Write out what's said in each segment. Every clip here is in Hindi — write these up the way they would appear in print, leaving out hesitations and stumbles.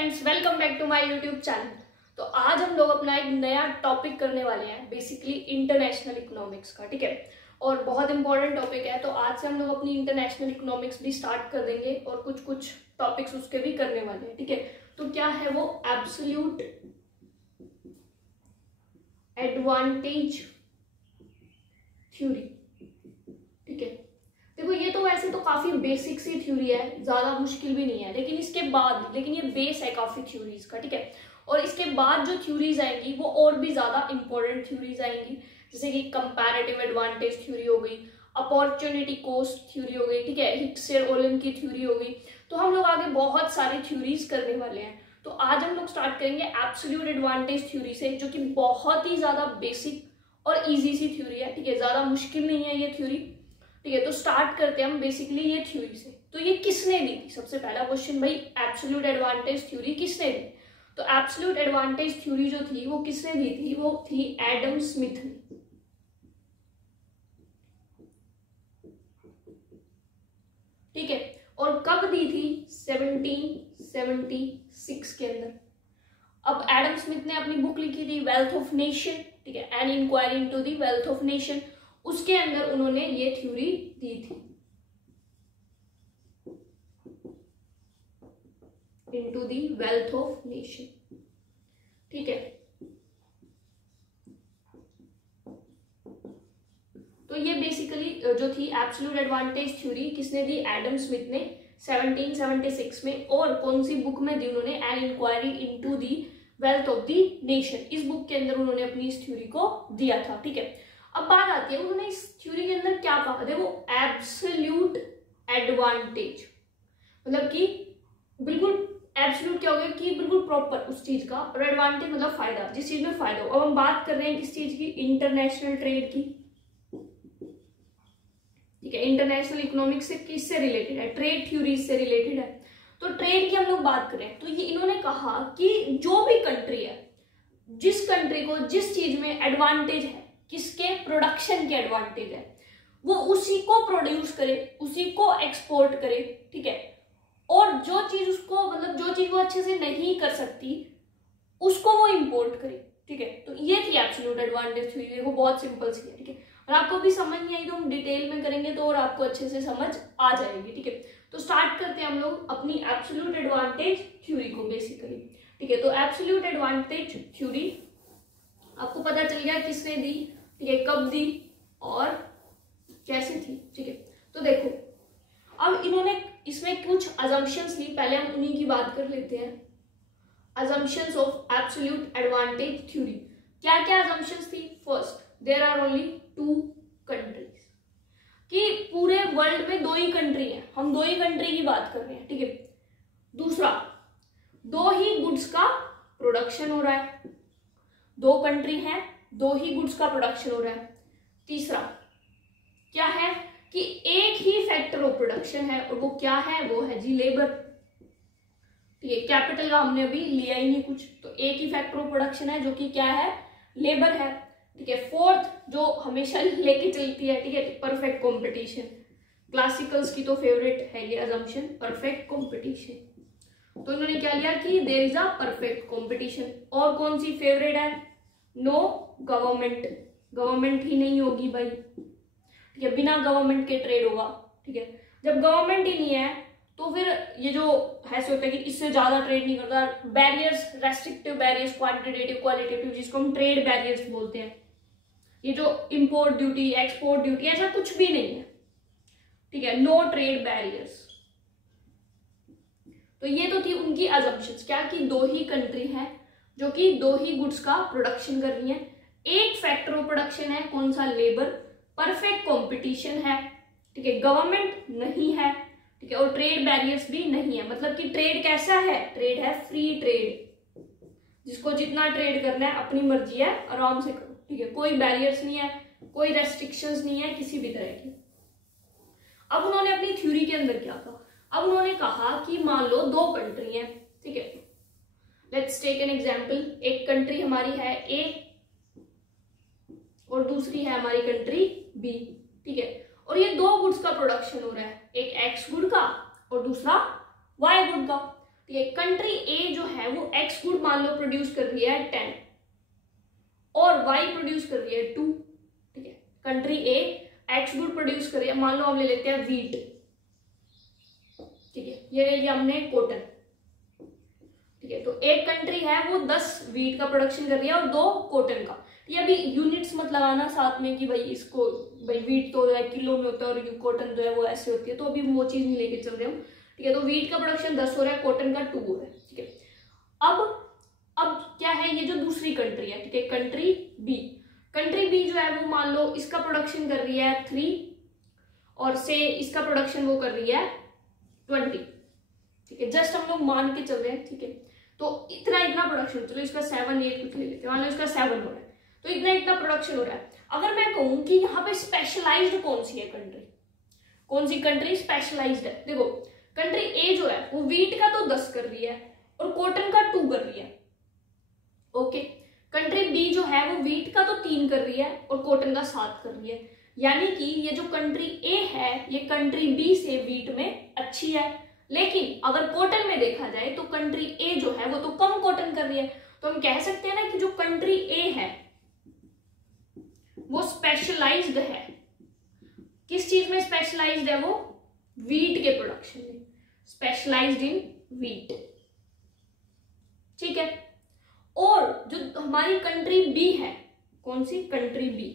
Friends, welcome back to my YouTube channel. तो आज हम लोग अपना एक नया टॉपिक करने वाले हैं, बेसिकली इंटरनेशनल इकोनॉमिक्स का। ठीक है, और बहुत इंपॉर्टेंट टॉपिक है। तो आज से हम लोग अपनी इंटरनेशनल इकोनॉमिक्स भी स्टार्ट कर देंगे और कुछ कुछ टॉपिक्स उसके भी करने वाले हैं। ठीक है, तो क्या है वो एब्सोल्यूट एडवांटेज थ्योरी। ठीक है, देखो ये तो वैसे तो काफी बेसिक सी थ्योरी है, ज्यादा मुश्किल भी नहीं है, लेकिन ये बेस है काफी थ्योरीज का। ठीक है, और इसके बाद जो थ्योरीज आएंगी वो और भी ज्यादा इंपॉर्टेंट थ्योरीज आएंगी, जैसे कि कंपैरेटिव एडवांटेज थ्योरी हो गई, अपॉर्चुनिटी कॉस्ट थ्योरी हो गई, ठीक है, हिक्सर-ओलन की थ्योरी हो गई। तो हम लोग आगे बहुत सारी थ्योरीज करने वाले हैं। तो आज हम लोग स्टार्ट करेंगे एब्सोल्यूट एडवांटेज थ्योरी से, जो कि बहुत ही ज्यादा बेसिक और इजी सी थ्योरी है। ठीक है, ज्यादा मुश्किल नहीं है ये थ्योरी। ठीक है, तो स्टार्ट करते हैं हम बेसिकली ये थ्योरी से। तो ये किसने दी थी? सबसे पहला क्वेश्चन भाई, एब्सोल्यूट एडवांटेज थ्योरी किसने दी? तो एब्सोल्यूट एडवांटेज थ्योरी जो थी वो किसने दी थी? वो थी एडम स्मिथ ने। ठीक है, और कब दी थी? 1776 के अंदर। अब एडम स्मिथ ने अपनी बुक लिखी थी वेल्थ ऑफ नेशन, ठीक है, an inquiry into the wealth of nation, उसके अंदर उन्होंने ये थ्योरी दी थी, into the wealth of nation. ठीक है, तो ये बेसिकली जो थी एब्सोल्यूट एडवांटेज थ्योरी किसने दी? एडम स्मिथ ने 1776 में। और कौन सी बुक में दी उन्होंने? An inquiry into the wealth of the nation, इस बुक के अंदर उन्होंने अपनी इस थ्योरी को दिया था। ठीक है, अब बात आती है उन्होंने इस थ्योरी के अंदर क्या कहा? देखो, एब्सोल्यूट एडवांटेज मतलब कि बिल्कुल एब्सोल्यूट क्या हो गया कि बिल्कुल प्रॉपर उस चीज का, और एडवांटेज मतलब फायदा, जिस चीज में फायदा हो। अब हम बात कर रहे हैं किस चीज की? इंटरनेशनल ट्रेड की। ठीक है, इंटरनेशनल इकोनॉमिक्स से किससे रिलेटेड है? ट्रेड थ्योरी से रिलेटेड है। तो ट्रेड की हम लोग बात करें तो ये इन्होंने कहा कि जो भी कंट्री है, जिस कंट्री को जिस चीज में एडवांटेज है, किसके? प्रोडक्शन के एडवांटेज है, वो उसी को प्रोड्यूस करे, उसी को एक्सपोर्ट करे। ठीक है, और जो चीज उसको मतलब जो चीज वो अच्छे से नहीं कर सकती उसको वो इंपोर्ट करे। ठीक है, तो ये थी एब्सोल्यूट एडवांटेज थ्योरी। देखो बहुत सिंपल सी है। ठीक है, और आपको भी समझ नहीं आई तो हम डिटेल में करेंगे तो और आपको अच्छे से समझ आ जाएगी। ठीक है, तो स्टार्ट करते हैं हम लोग अपनी एब्सोल्यूट एडवांटेज थ्योरी को बेसिकली। ठीक है, तो एब्सोल्यूट एडवांटेज थ्योरी आपको पता चल गया किसने दी, ठीक है, कब दी और कैसे थी। ठीक है, तो देखो अब इन्होंने इसमें कुछ अजम्पशंस ली, पहले हम उन्हीं की बात कर लेते हैं। Assumptions of absolute advantage theory, क्या क्या अजम्पशंस थी? First, there are only 2 countries, कि पूरे वर्ल्ड में 2 ही कंट्री है, हम 2 ही कंट्री की बात कर रहे हैं। ठीक है, दूसरा, 2 ही गुड्स का प्रोडक्शन हो रहा है, 2 कंट्री है, 2 ही गुड्स का प्रोडक्शन हो रहा है। तीसरा क्या है कि एक ही फैक्टर ऑफ प्रोडक्शन है, और वो क्या है? वो है जी लेबर। ठीक है, कैपिटल का हमने अभी लिया ही नहीं कुछ, तो एक ही फैक्टर ऑफ प्रोडक्शन है जो कि क्या है? लेबर है। ठीक है, फोर्थ जो हमेशा लेके चलती है, ठीक है, परफेक्ट कंपटीशन। क्लासिकल्स की तो फेवरेट है ये अजम्पशन, परफेक्ट कंपटीशन। तो इन्होंने क्या लिया कि there is a perfect competition. और कौन सी फेवरेट है? नो गवर्नमेंट, गवर्नमेंट ही नहीं होगी भाई। ठीक है, बिना गवर्नमेंट के ट्रेड होगा। ठीक है, जब गवर्नमेंट ही नहीं है तो फिर ये जो है सो होता है कि इससे ज्यादा ट्रेड नहीं करता। Barriers, restrictive barriers, quantitative, qualitative, जिसको हम ट्रेड बैरियर्स बोलते हैं, ये जो इंपोर्ट ड्यूटी, एक्सपोर्ट ड्यूटी, ऐसा कुछ भी नहीं है। ठीक है, नो ट्रेड बैरियर्स। तो ये तो थी उनकी अजम्पशंस, क्या कि 2 ही कंट्री है जो कि 2 ही गुड्स का प्रोडक्शन कर रही है, एक फैक्टर ऑफ प्रोडक्शन है, कौन सा? लेबर, परफेक्ट कंपटीशन है, ठीक है, गवर्नमेंट नहीं है, ठीक है, और ट्रेड बैरियर्स भी नहीं है। मतलब कि ट्रेड कैसा है? ट्रेड है फ्री ट्रेड, जिसको जितना ट्रेड करना है अपनी मर्जी है, आराम से करो। ठीक है, कोई बैरियर्स नहीं है, कोई रेस्ट्रिक्शंस नहीं है किसी भी तरह की। अब उन्होंने अपनी थ्योरी के अंदर क्या कहा? अब उन्होंने कहा कि मान लो 2 कंट्री है, ठीक है, लेट्स टेक एन एग्जांपल। एक कंट्री हमारी है ए और दूसरी है हमारी कंट्री बी। ठीक है, और ये 2 गुड्स का प्रोडक्शन हो रहा है, एक एक्स गुड का और दूसरा वाई गुड का। ठीक है। कंट्री ए जो है वो एक्स गुड मान लो प्रोड्यूस कर रही है 10 और वाई प्रोड्यूस कर रही है 2, ठीक है। कंट्री ए एक्स गुड प्रोड्यूस कर रही है, मान लो हम ले लेते हैं वीट, ठीक है, ये ले लिया हमने कॉटन, ठीक है। तो एक कंट्री है वो 10 वीट का प्रोडक्शन कर रही है और 2 कॉटन का। ये अभी यूनिट्स मत लगाना साथ में कि भाई इसको भाई वीट तो है किलो में होता है और कॉटन जो है वो ऐसे होती है, तो अभी वो चीज नहीं लेके चल रहे हम, ठीक है। तो वीट का प्रोडक्शन 10 हो रहा है, कॉटन का 2 हो रहा है, ठीक है। अब क्या है, ये जो दूसरी कंट्री है, ठीक है, कंट्री बी, कंट्री बी जो है वो मान लो इसका प्रोडक्शन कर रही है 3 और से इसका प्रोडक्शन वो कर रही है 20, ठीक है। जस्ट हम लोग मान के चल रहे हैं, ठीक है। तो इतना प्रोडक्शन, चलो इसका 7 8 कुछ ले लेते हैं, मान लो इसका 7 हो रहा है, तो इतना प्रोडक्शन हो रहा है। अगर मैं कहूं कि यहाँ पे स्पेशलाइज्ड कौन सी है कंट्री, कौन सी कंट्री स्पेशलाइज्ड है, देखो कंट्री ए जो है वो वीट का तो 10 कर रही है और कॉटन का 2 कर रही है, ओके। कंट्री बी जो है वो वीट का तो 3 कर रही है और कॉटन का 7 कर रही है, यानी कि ये जो कंट्री ए है ये कंट्री बी से वीट में अच्छी है। लेकिन अगर कॉटन में देखा जाए तो कंट्री ए जो है वो तो कम कॉटन कर रही है, तो हम कह सकते हैं ना कि जो कंट्री ए है वो स्पेशलाइज्ड है। किस चीज में स्पेशलाइज्ड है वो? वीट के प्रोडक्शन में, स्पेशलाइज्ड इन वीट, ठीक है। और जो हमारी कंट्री बी है, कौन सी कंट्री बी,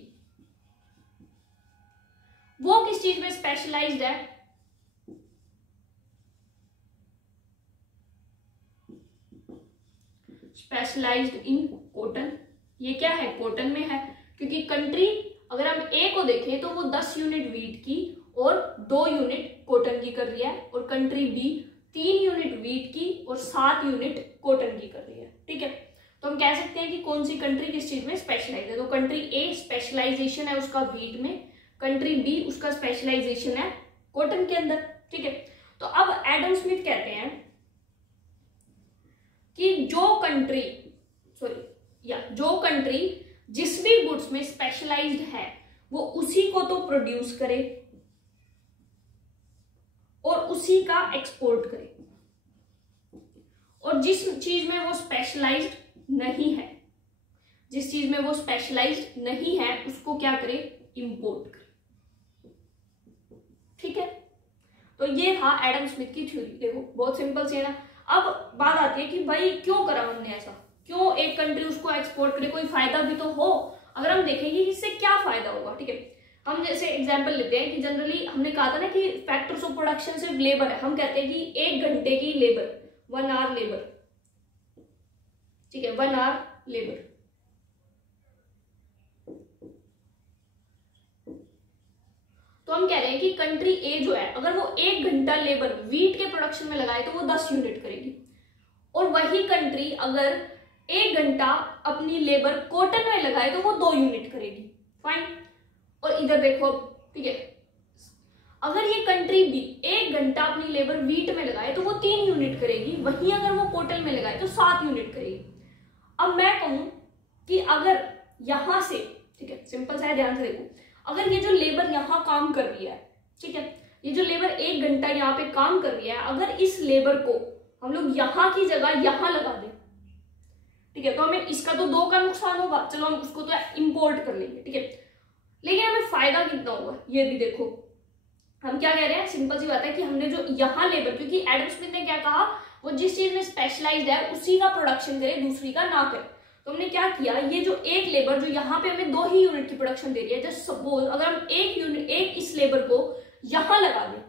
वो किस चीज में स्पेशलाइज्ड है? Specialised in cotton. ये क्या है? कॉटन में है, क्योंकि कंट्री अगर हम ए को देखें तो वो 10 यूनिट वीट की और 2 यूनिट कॉटन की कर रही है, और कंट्री बी 3 यूनिट वीट की और 7 यूनिट कॉटन की कर रही है, ठीक है। तो हम कह सकते हैं कि कौन सी कंट्री किस चीज में स्पेशलाइज है। तो कंट्री ए स्पेशलाइजेशन है उसका वीट में, कंट्री बी उसका स्पेशलाइजेशन है कॉटन के अंदर, ठीक है। तो अब एडम स्मिथ कहते हैं कि जो कंट्री जिस भी गुड्स में स्पेशलाइज्ड है वो उसी को तो प्रोड्यूस करे और उसी का एक्सपोर्ट करे, और जिस चीज में वो स्पेशलाइज्ड नहीं है, जिस चीज में वो स्पेशलाइज्ड नहीं है उसको क्या करे? इंपोर्ट करे, ठीक है। तो ये था एडम स्मिथ की थ्योरी। देखो बहुत सिंपल सी है ना। अब बात आती है कि भाई क्यों करा हमने ऐसा, क्यों एक कंट्री उसको एक्सपोर्ट करे, कोई फायदा भी तो हो। अगर हम देखेंगे कि इससे क्या फायदा होगा, ठीक है। हम जैसे एग्जांपल लेते हैं कि जनरली हमने कहा था ना कि फैक्टर्स ऑफ प्रोडक्शन सिर्फ लेबर है। हम कहते हैं कि 1 घंटे की लेबर, 1 आवर लेबर, ठीक है, 1 आवर लेबर। तो हम कह रहे हैं कि कंट्री ए जो है अगर वो 1 घंटा लेबर वीट के प्रोडक्शन में लगाए तो वो 10 यूनिट करेगी, और वही कंट्री अगर 1 घंटा अपनी लेबर कॉटन में लगाए तो वो 2 यूनिट करेगी, फाइन। और इधर देखो, ठीक है, अगर ये कंट्री बी 1 घंटा अपनी लेबर वीट में लगाए तो वो 3 यूनिट करेगी, वहीं अगर वो कॉटन में लगाए तो 7 यूनिट करेगी। अब मैं कहूं कि अगर यहां से, ठीक है, सिंपल सा है, ध्यान से देखो, अगर ये जो लेबर यहां काम कर रही है, ठीक है, ये जो लेबर 1 घंटा यहाँ पे काम कर रही है, अगर इस लेबर को हम लोग यहां की जगह यहां लगा दें, ठीक है, तो हमें इसका तो 2 का नुकसान होगा, चलो हम उसको तो इंपोर्ट कर लेंगे, ठीक है, लेकिन हमें फायदा कितना होगा ये भी देखो। हम क्या कह रहे हैं, सिंपल सी बात है कि हमने जो यहाँ लेबर, क्योंकि एडम स्मिथ ने क्या कहा, वो जिस चीज में स्पेशलाइज्ड है उसी का प्रोडक्शन करे, दूसरी का ना करे। तो हमने क्या किया, ये जो एक लेबर जो यहाँ पे हमें 2 ही यूनिट की प्रोडक्शन दे रही है, जस्ट सपोज अगर हम एक इस लेबर को यहाँ लगा दें,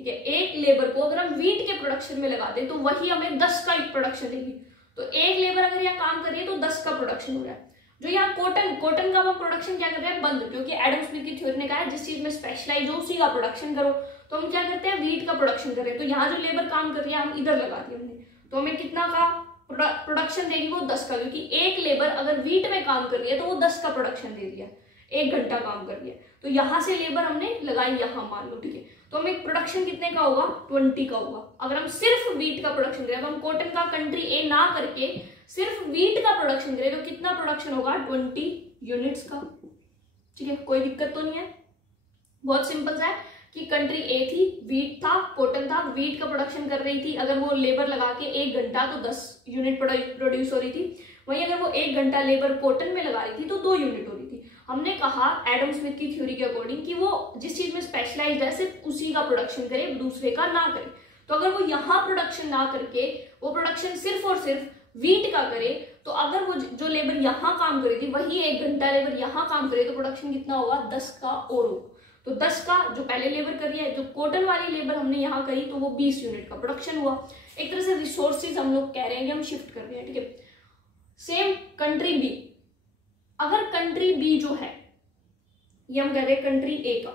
ठीक है, एक लेबर को अगर हम वीट के प्रोडक्शन में लगा दें तो वही हमें 10 का प्रोडक्शन देगी। तो एक लेबर अगर यहाँ काम कर रही है तो 10 का प्रोडक्शन हो रहा है। जो यहाँ कॉटन का हम प्रोडक्शन क्या कर रहे हैं, बंद, क्योंकि एडम स्मिथ की थ्योरी ने कहा है जिस चीज में स्पेशलाइज हो उसी का प्रोडक्शन करो। तो हम क्या करते हैं, वीट का प्रोडक्शन कर रहे हैं। तो यहाँ जो लेबर काम कर रही है हम इधर लगा दिए हमने, तो हमें कितना का प्रोडक्शन देगी, वो 10 का, क्योंकि एक लेबर अगर वीट में काम कर रही है तो वो 10 का प्रोडक्शन दे दिया, 1 घंटा काम कर रही है। तो यहाँ से लेबर हमने लगाई यहाँ, मान लो, ठीक है, तो हमें प्रोडक्शन कितने का होगा, 20 का होगा। अगर हम सिर्फ वीट का प्रोडक्शन करें, तो हम कॉटन का कंट्री ए ना करके सिर्फ वीट का प्रोडक्शन करें तो कितना प्रोडक्शन होगा, 20 यूनिट्स का, ठीक है, कोई दिक्कत तो नहीं है, बहुत सिंपल सा है। कि कंट्री ए थी, वीट था, कॉटन था, वीट का प्रोडक्शन कर रही थी, अगर वो लेबर लगा के 1 घंटा तो 10 यूनिट प्रोड्यूस हो रही थी। वहीं अगर वो 1 घंटा लेबर कॉटन में लगा रही थी तो 2 यूनिट हो रही थी। हमने कहा एडम स्मिथ की थ्योरी के अकॉर्डिंग कि वो जिस चीज में स्पेशलाइज्ड है सिर्फ उसी का प्रोडक्शन करे, दूसरे का ना करे। तो अगर वो यहाँ प्रोडक्शन ना करके वो प्रोडक्शन सिर्फ और सिर्फ वीट का करे, तो अगर वो जो लेबर यहाँ काम करी थी वही 1 घंटा लेबर यहाँ काम करे तो प्रोडक्शन कितना होगा, 10 का और होगा। तो 10 का जो पहले लेबर करी है, जो कॉटन वाली लेबर हमने यहाँ करी, तो वो 20 यूनिट का प्रोडक्शन हुआ। एक तरह से रिसोर्सेज हम लोग कह रहे हैं कि हम शिफ्ट कर रहे हैं, ठीक है। सेम कंट्री बी, अगर कंट्री बी जो है ये हम कह रहे हैं कंट्री ए का,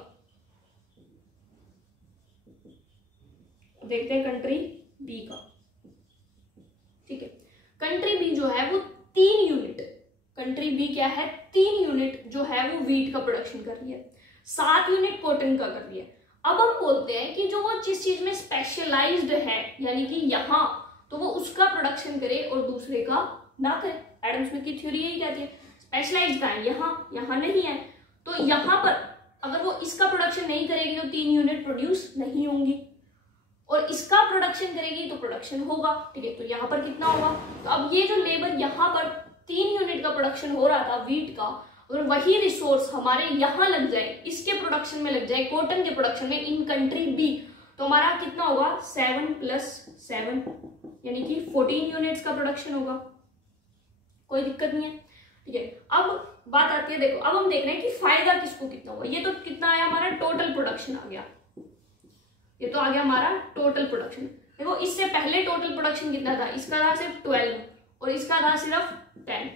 देखते हैं कंट्री बी का, ठीक है। कंट्री बी जो है वो 3 यूनिट, कंट्री बी क्या है, 3 यूनिट जो है वो वीट का प्रोडक्शन कर रही है, 7 यूनिट कॉटन का कर रही है। अब हम बोलते हैं कि जो वो जिस चीज में स्पेशलाइज्ड है, यानी कि यहाँ, तो वो उसका प्रोडक्शन करे और दूसरे का ना करे। एडम स्मिथ की थ्योरी यही कहती है, स्पेशलाइज्ड का है यहाँ नहीं है, तो यहाँ पर अगर वो इसका प्रोडक्शन नहीं करेगी तो 3 यूनिट प्रोड्यूस नहीं होंगी, और इसका प्रोडक्शन करेगी तो प्रोडक्शन होगा, ठीक है। तो यहाँ पर कितना होगा, तो अब ये जो लेबर यहाँ पर 3 यूनिट का प्रोडक्शन हो रहा था वीट का, और वही रिसोर्स हमारे यहाँ लग जाए, इसके प्रोडक्शन में लग जाए, कॉटन के प्रोडक्शन में इन कंट्री बी, तो हमारा कितना होगा, 7 + 7 यानी कि 14 यूनिट्स का प्रोडक्शन होगा। कोई दिक्कत नहीं है, ठीक है। अब बात आती है, देखो अब हम देख रहे हैं कि फायदा किसको कितना हुआ। ये तो कितना आया, हमारा टोटल प्रोडक्शन आ गया, ये तो आ गया हमारा टोटल प्रोडक्शन। देखो इससे पहले टोटल प्रोडक्शन कितना था, इसका था सिर्फ 12 और इसका था सिर्फ 10।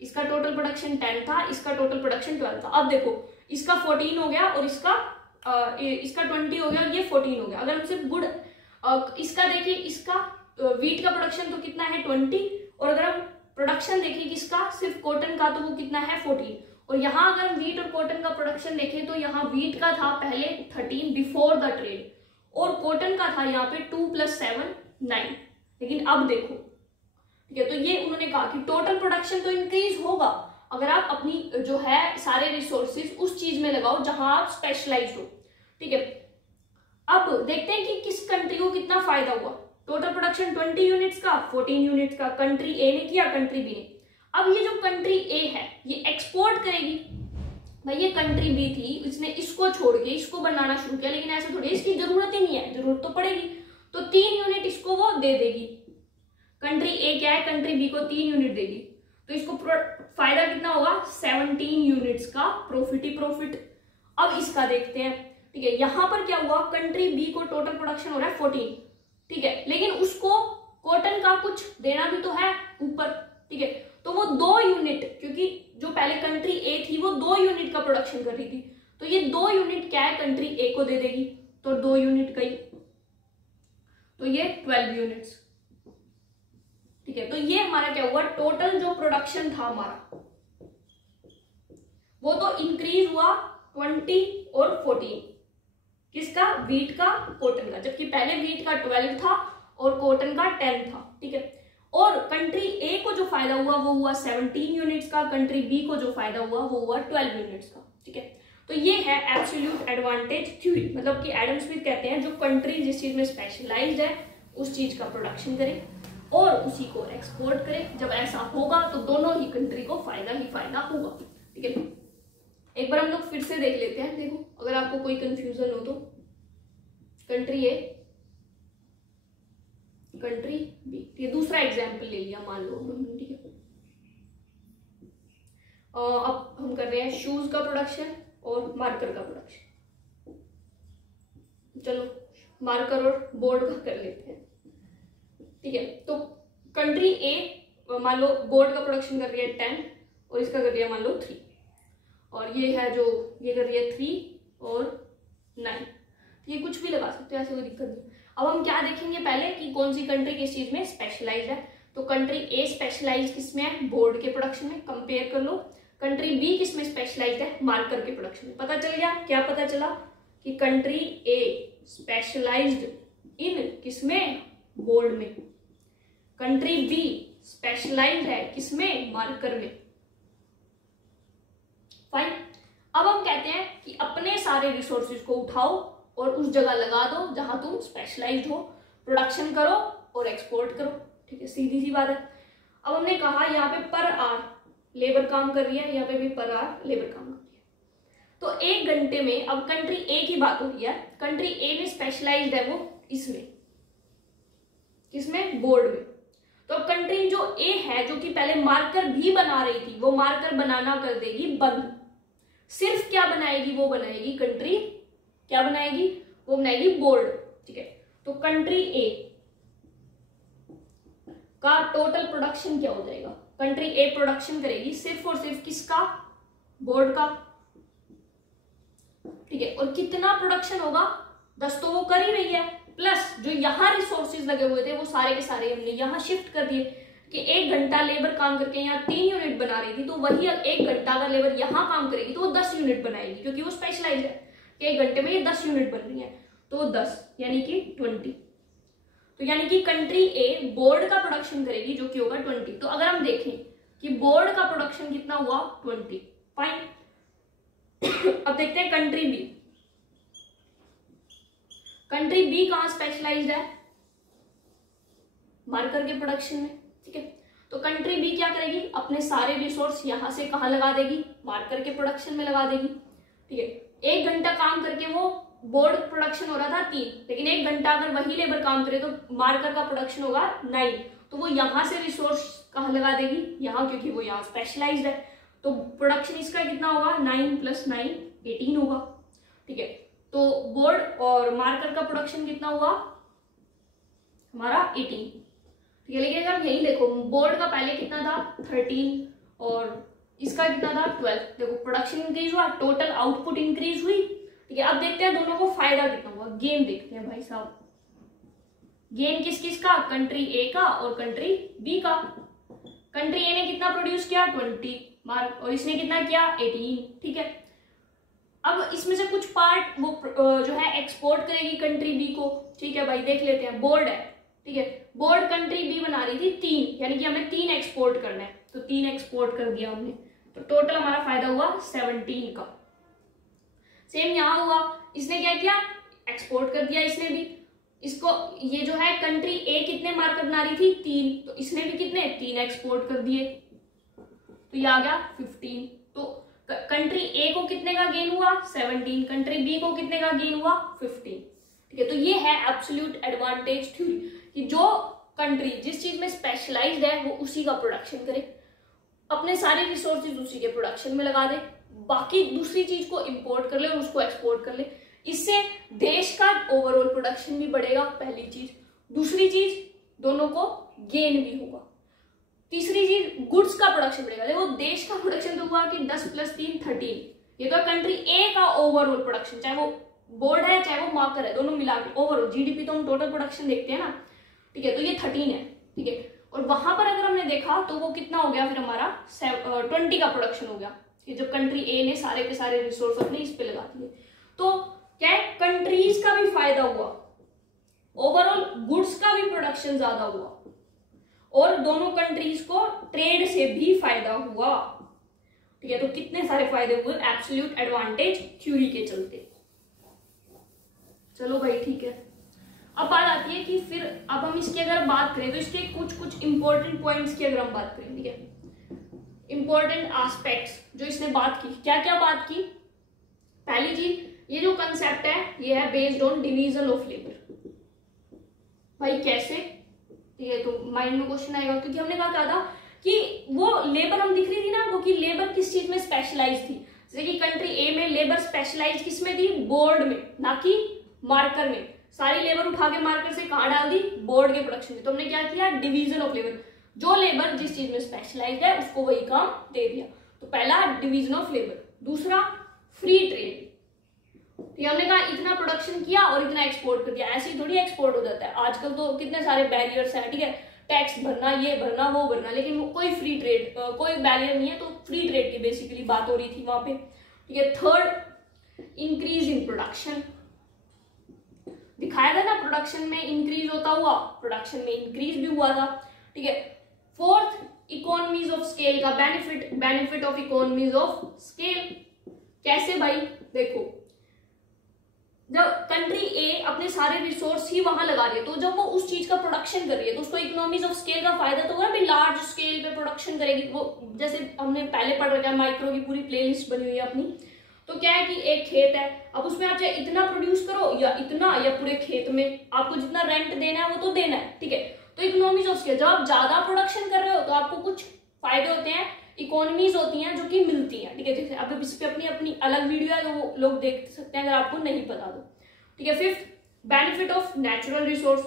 इसका टोटल प्रोडक्शन 10 था, इसका टोटल प्रोडक्शन 12 था। अब देखो इसका 14 हो गया और इसका 20 हो गया और ये 14 हो गया। अगर हम सिर्फ गुड इसका देखिए, इसका वीट का प्रोडक्शन तो कितना है 20, और अगर हम प्रोडक्शन देखें किसका, सिर्फ कॉटन का, तो वो कितना है 14। और यहाँ अगर हम वीट और कॉटन का प्रोडक्शन देखें तो यहाँ वीट का था पहले 13 बिफोर द ट्रेड, और कॉटन का था यहाँ पे 2 + 7 9। लेकिन अब देखो, ठीक है, तो ये उन्होंने कहा कि टोटल प्रोडक्शन तो इंक्रीज होगा अगर आप अपनी जो है सारे रिसोर्सेज उस चीज में लगाओ जहां आप स्पेशलाइज हो, ठीक है। अब देखते हैं कि किस कंट्री को कितना फायदा हुआ। टोटल प्रोडक्शन 20 यूनिट्स का, 14 यूनिट्स का कंट्री ए ने किया, कंट्री बी ने। अब ये जो कंट्री ए है ये एक्सपोर्ट करेगी, भाई ये कंट्री बी थी, इसने इसको छोड़ के इसको बनाना शुरू किया, लेकिन ऐसा थोड़ी, इसकी जरूरत ही नहीं है, जरूरत तो पड़ेगी, तो 3 यूनिट इसको वो दे देगी। कंट्री ए क्या है, कंट्री बी को 3 यूनिट देगी, तो इसको फायदा कितना होगा, 17 यूनिट्स का प्रॉफिट ही प्रॉफिट। अब इसका देखते हैं, ठीक है। यहां पर क्या हुआ, कंट्री बी को टोटल प्रोडक्शन हो रहा है 14, ठीक है, लेकिन उसको कॉटन का कुछ देना भी तो है ऊपर, ठीक है। तो वो 2 यूनिट, क्योंकि जो पहले कंट्री ए थी वो 2 यूनिट का प्रोडक्शन कर रही थी, तो ये 2 यूनिट क्या है, कंट्री ए को दे देगी, तो 2 यूनिट गई, तो ये 12 यूनिट्स, ठीक है। तो ये हमारा क्या हुआ, टोटल जो प्रोडक्शन था हमारा वो तो इंक्रीज हुआ 20 और 14, किसका, वीट का, कॉटन का, जबकि पहले वीट का 12 था और कॉटन का 10 था, ठीक है। और कंट्री ए को जो फायदा हुआ वो हुआ 17 यूनिट्स का, कंट्री बी को जो फायदा हुआ वो हुआ 12 यूनिट्स का, ठीक है। तो ये है एब्सोल्यूट एडवांटेज थ्योरी, मतलब कि एडम स्मिथ कहते हैं जो कंट्री जिस चीज में स्पेशलाइज्ड है उस चीज का प्रोडक्शन करे और उसी को एक्सपोर्ट करे। जब ऐसा होगा तो दोनों ही कंट्री को फायदा ही फायदा होगा, ठीक है। एक बार हम लोग फिर से देख लेते हैं, देखो अगर आपको कोई कंफ्यूजन हो तो। कंट्री ए, कंट्री बी, ये दूसरा एग्जाम्पल ले लिया मान लो, ठीक है। अब हम कर रहे हैं शूज का प्रोडक्शन और मार्कर का प्रोडक्शन। चलो मार्कर और बोर्ड का कर लेते हैं, ठीक है। तो कंट्री ए मान लो बोर्ड का प्रोडक्शन कर रही है 10 और इसका कर रही है मान लो 3, और ये है जो ये कर रही है 3 और 9, ये कुछ भी लगा सकते हो, ऐसे कोई दिक्कत नहीं। अब हम क्या देखेंगे पहले कि कौन सी कंट्री किस चीज में स्पेशलाइज्ड है। तो कंट्री ए स्पेशलाइज्ड किसमें है, बोर्ड के प्रोडक्शन में, कंपेयर कर लो। कंट्री बी किसमें स्पेशलाइज्ड है, मार्कर के प्रोडक्शन में। पता चल गया, क्या पता चला कि कंट्री ए स्पेशलाइज्ड इन किसमें, बोर्ड में। कंट्री बी स्पेशलाइज्ड है किसमें, मार्कर में। फाइन। अब हम कहते हैं कि अपने सारे रिसोर्सेज को उठाओ और उस जगह लगा दो जहां तुम स्पेशलाइज्ड हो, प्रोडक्शन करो और एक्सपोर्ट करो। ठीक है, सीधी सी बात है। अब हमने कहा यहाँ पे पर आवर लेबर काम कर रही है, यहाँ पे भी पर आवर लेबर काम कर रही है। तो 1 घंटे में, अब कंट्री ए की बात हो रही है, कंट्री ए में स्पेशलाइज्ड है वो इसमें, किसमें, बोर्ड में। तो अब कंट्री जो ए है, जो कि पहले मार्कर भी बना रही थी, वो मार्कर बनाना कर देगी बंद। सिर्फ क्या बनाएगी, वो बनाएगी कंट्री, क्या बनाएगी, वो बनाएगी बोर्ड। ठीक है, तो कंट्री ए का टोटल प्रोडक्शन क्या हो जाएगा, कंट्री ए प्रोडक्शन करेगी सिर्फ और सिर्फ किसका, बोर्ड का। ठीक है, और कितना प्रोडक्शन होगा, 10 तो वो कर ही रही है, प्लस जो यहाँ रिसोर्सेज लगे हुए थे वो सारे के सारे हमने यहाँ शिफ्ट कर दिए कि 1 घंटा लेबर काम करके यहाँ 3 यूनिट बना रही थी, तो वही 1 घंटा अगर लेबर यहाँ काम करेगी तो वो 10 यूनिट बनाएगी, क्योंकि वो स्पेशलाइज है कि 1 घंटे में ये 10 यूनिट बन रही है, तो 10 यानी कि 20। तो यानी कि कंट्री ए बोर्ड का प्रोडक्शन करेगी जो कि होगा 20। तो अगर हम देखें कि बोर्ड का प्रोडक्शन कितना हुआ, 20, फाइन। अब देखते हैं कंट्री बी। कंट्री बी कहां स्पेशलाइज्ड है, मार्कर के प्रोडक्शन में। ठीक है, तो कंट्री बी क्या करेगी, अपने सारे रिसोर्स यहां से कहां लगा देगी, मार्कर के प्रोडक्शन में लगा देगी। ठीक है, 1 घंटा काम करके वो बोर्ड प्रोडक्शन हो रहा था 3, लेकिन 1 घंटा अगर वही लेबर काम करे तो मार्कर का प्रोडक्शन होगा 9, तो वो यहां से रिसोर्स कहां लगा देगी, यहाँ, क्योंकि वो यहाँ स्पेशलाइज्ड है। तो प्रोडक्शन इसका कितना होगा, 9 + 9 18 होगा। ठीक है, तो बोर्ड और मार्कर का प्रोडक्शन कितना हुआ हमारा, 18। ठीक है, लेकिन अगर यही देखो, बोर्ड का पहले कितना था, 13, और इसका कितना था, 12। देखो प्रोडक्शन इंक्रीज हुआ, टोटल आउटपुट इंक्रीज हुई। ठीक है, अब देखते हैं दोनों को फायदा कितना हुआ, गेन देखते हैं भाई साहब। गेन किस किस का, कंट्री ए का और कंट्री बी का। कंट्री ए ने कितना प्रोड्यूस किया, 20 मार्क, और इसने कितना किया, 18। ठीक है, अब इसमें से कुछ पार्ट वो जो है एक्सपोर्ट करेगी कंट्री बी को। ठीक है भाई, देख लेते हैं। बोर्ड है, ठीक है, बोर्ड कंट्री बी बना रही थी 3, यानी कि हमें 3 एक्सपोर्ट करना है, तो 3 एक्सपोर्ट कर दिया हमने, तो टोटल हमारा फायदा हुआ 17 का। सेम यहाँ हुआ, इसने क्या किया, एक्सपोर्ट कर दिया इसने भी। इसको ये जो है कंट्री ए कितने मार्कर बना रही थी, 3, तो इसने भी कितने, 3 एक्सपोर्ट कर दिए, तो ये आ गया 15। तो कंट्री ए को कितने का गेन हुआ, 17, कंट्री बी को कितने का गेन हुआ, 15। ठीक है, तो ये है एब्सोल्यूट एडवांटेज थ्योरी, कि जो कंट्री जिस चीज में स्पेशलाइज्ड है वो उसी का प्रोडक्शन करे, अपने सारे रिसोर्सेज उसी के प्रोडक्शन में लगा दे, बाकी दूसरी चीज को इंपोर्ट कर ले और उसको एक्सपोर्ट कर ले। इससे देश का ओवरऑल प्रोडक्शन भी बढ़ेगा, पहली चीज। दूसरी चीज, दोनों को गेन भी होगा। तीसरी चीज, गुड्स का प्रोडक्शन बढ़ेगा। देखो देश का प्रोडक्शन तो हुआ कि 10 + 3 13, ये तो कंट्री ए का ओवरऑल प्रोडक्शन, चाहे वो बोर्ड है चाहे वो मार्कर है, दोनों मिला के ओवरऑल जीडीपी, तो हम टोटल प्रोडक्शन देखते हैं ना। ठीक है, तो ये 13 है। ठीक है, और वहां पर अगर हमने देखा तो वो कितना हो गया, फिर हमारा 20 का प्रोडक्शन हो गया, कि जब कंट्री ए ने सारे के सारे रिसोर्स अपने इस पे लगा दिए। तो क्या है, कंट्रीज का भी फायदा हुआ, ओवरऑल गुड्स का भी प्रोडक्शन ज्यादा हुआ, और दोनों कंट्रीज को ट्रेड से भी फायदा हुआ। ठीक है, तो कितने सारे फायदे हुए एब्सोल्यूट एडवांटेज थ्योरी के चलते। चलो भाई ठीक है, अब बात आती है कि फिर अब हम इसकी अगर बात करें तो इसके कुछ इंपॉर्टेंट पॉइंट्स की अगर हम बात करें। ठीक है, इंपॉर्टेंट एस्पेक्ट्स जो इसने बात की, क्या क्या बात की। पहली चीज, ये जो कंसेप्ट है ये है based on division of labour. भाई कैसे, ठीक है, तो माइंड में क्वेश्चन आएगा, क्योंकि हमने कहा था कि वो लेबर हम दिख रही थी ना, वो कि लेबर किस चीज में स्पेशलाइज थी। जैसे कि कंट्री ए में लेबर स्पेशलाइज किस में थी, बोर्ड में, ना कि मार्कर में। सारी लेबर उठा के मार्कर से कहाँ डाल दी, बोर्ड के प्रोडक्शन में। तो हमने क्या किया, डिवीजन ऑफ लेबर, जो लेबर जिस चीज में स्पेशलाइज्ड है उसको वही काम दे दिया। तो पहला डिवीजन ऑफ लेबर। दूसरा, फ्री ट्रेड। हमने कहा इतना प्रोडक्शन किया और इतना एक्सपोर्ट कर दिया, ऐसे ही थोड़ी एक्सपोर्ट हो जाता है। आजकल तो कितने सारे बैरियर्स हैं, ठीक है, टैक्स भरना, ये भरना, वो भरना, लेकिन वो कोई फ्री ट्रेड, कोई बैरियर नहीं है। तो फ्री ट्रेड की बेसिकली बात हो रही थी वहां पे। ठीक है, थर्ड, इंक्रीज इन प्रोडक्शन। दिखाया था ना, प्रोडक्शन में इंक्रीज होता हुआ, प्रोडक्शन में इंक्रीज भी हुआ था। ठीक है, फोर्थ, इकोनॉमीज ऑफ स्केल का benefit of economies of scale. कैसे भाई, देखो जब कंट्री ए अपने सारे रिसोर्स ही वहां लगा रही है, तो जब वो उस चीज का प्रोडक्शन कर रही है तो उसको इकोनॉमीज ऑफ स्केल का फायदा तो होगा, लार्ज स्केल पे प्रोडक्शन करेगी वो। जैसे हमने पहले पढ़ रखा है, माइक्रो की पूरी प्लेलिस्ट बनी हुई है अपनी। तो क्या है कि एक खेत है, अब उसमें आप चाहे इतना प्रोड्यूस करो या इतना, या पूरे खेत में आपको जितना रेंट देना है वो तो देना है, ठीक है। तो इकोनॉमीज ऑफ स्केल, जब आप ज्यादा प्रोडक्शन कर रहे हो तो आपको कुछ फायदे होते हैं, इकोनॉमीज होती हैं जो कि मिलती हैं, ठीक है। जैसे अब इस पे अपनी अपनी अलग वीडियो है तो वो लोग देख सकते हैं अगर आपको नहीं पता तो, ठीक है। Fifth, benefit of natural resource,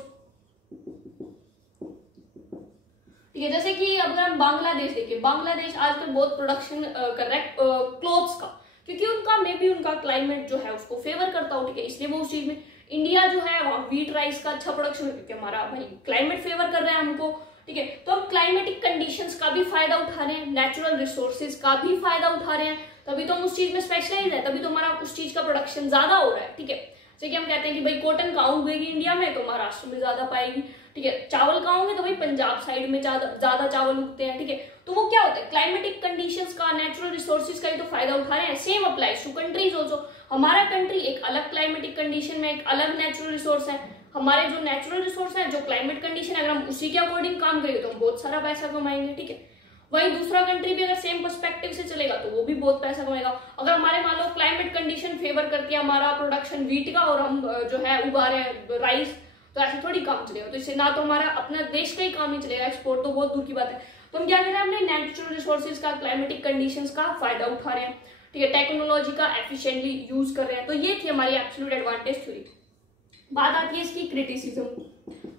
ठीक है। जैसे कि अगर हम बांग्लादेश देखें, बांग्लादेश आजकल बहुत प्रोडक्शन कर रहा है क्लोथ्स का, क्योंकि उनका मे बी उनका क्लाइमेट जो है उसको फेवर करता हो, ठीक है, इसलिए वो उस चीज में। इंडिया जो है वहाँ व्हीट राइस का अच्छा प्रोडक्शन है क्योंकि हमारा भाई क्लाइमेट फेवर कर रहा है हमको, ठीक है। तो हम क्लाइमेटिक कंडीशंस का भी फायदा उठा रहे हैं, नेचुरल रिसोर्सेज का भी फायदा उठा रहे हैं, तभी तो हम उस चीज में स्पेशलाइज है, तभी तो हमारा उस चीज का प्रोडक्शन ज्यादा हो रहा है, ठीक है। जैसे कि हम कहते हैं कि भाई कॉटन कहाँ उगेगी इंडिया में, तो महाराष्ट्र में ज्यादा पाएगी, ठीक है। चावल कहाँ होंगे, तो भाई पंजाब साइड में ज्यादा चावल उगते हैं, ठीक है। तो वो क्या होता है, क्लाइमेटिक कंडीशंस का, नेचुरल रिसोर्सेज का ही तो फायदा उठा रहे हैं। Same applies to countries also. हमारा कंट्री एक अलग क्लाइमेटिक कंडीशन में, एक अलग नेचुरल रिसोर्स है, हमारे जो नेचुरल रिसोर्स है, जो क्लाइमेट कंडीशन है, अगर हम उसी के अकॉर्डिंग काम करेंगे तो हम बहुत सारा पैसा कमाएंगे, ठीक है। वही दूसरा कंट्री भी अगर सेम पर्सपेक्टिव से चलेगा तो वो भी बहुत पैसा कमाएगा। अगर हमारे मान लो क्लाइमेट कंडीशन फेवर करती है हमारा प्रोडक्शन व्हीट का और हम जो है उगा रहे हैं राइस, तो ऐसे थोड़ी काम चलेगा। तो इससे ना तो हमारा अपना देश का ही काम नहीं चलेगा, एक्सपोर्ट तो बहुत दूर की बात है। तो हम क्या कर रहे हैं, हमने नेचुरल रिसोर्सेज का, क्लाइमेटिक कंडीशंस का फायदा उठा रहे हैं, ठीक है। टेक्नोलॉजी का एफिशिएंटली यूज कर रहे हैं। तो ये थी हमारी एब्सोल्यूट एडवांटेज थ्योरी। बात आती है इसकी क्रिटिसिज्म।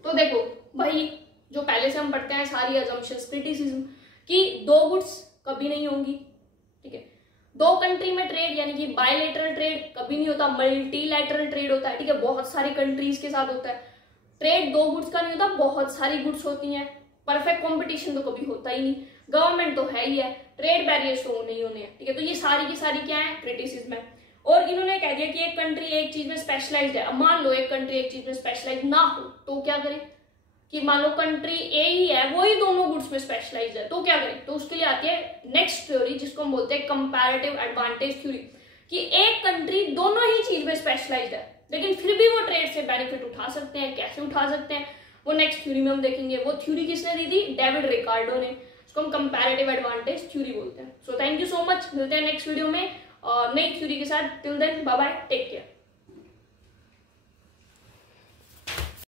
तो देखो भाई, जो पहले से हम पढ़ते हैं सारी अजम्पशंस, क्रिटिसिज्म कि दो गुड्स कभी नहीं होंगी, ठीक है। दो कंट्री में ट्रेड यानी कि बायलैटरल ट्रेड कभी नहीं होता, मल्टीलैटरल ट्रेड होता है, ठीक है। बहुत सारी कंट्रीज के साथ होता है ट्रेड, दो गुड्स का नहीं होता, बहुत सारी गुड्स होती हैं। परफेक्ट कंपटीशन तो कभी होता ही नहीं, गवर्नमेंट तो है ही है, ट्रेड बैरियर्स तो नहीं होने हैं, ठीक है। तो ये सारी की सारी क्या है, क्रिटिसिज्म है। और इन्होंने कह दिया कि एक कंट्री एक चीज में स्पेशलाइज्ड है। अब मान लो एक कंट्री एक चीज में स्पेशलाइज ना हो तो क्या करें, कि मान लो कंट्री ए ही है, वो ही दोनों गुड्स में स्पेशलाइज्ड है, तो क्या करें। तो उसके लिए आती है नेक्स्ट थ्योरी जिसको हम बोलते हैं कंपैरेटिव एडवांटेज थ्योरी, कि एक कंट्री दोनों ही चीज में स्पेशलाइज्ड है लेकिन फिर भी वो ट्रेड से बेनिफिट उठा सकते हैं। कैसे उठा सकते हैं वो नेक्स्ट थ्योरी में हम देखेंगे। वो थ्योरी किसने दी थी, डेविड रिकार्डो ने। उसको हम कंपैरेटिव एडवांटेज थ्योरी बोलते हैं। So thank you so much, मिलते हैं नेक्स्ट वीडियो में नई थ्योरी के साथ। Till then bye bye, take care.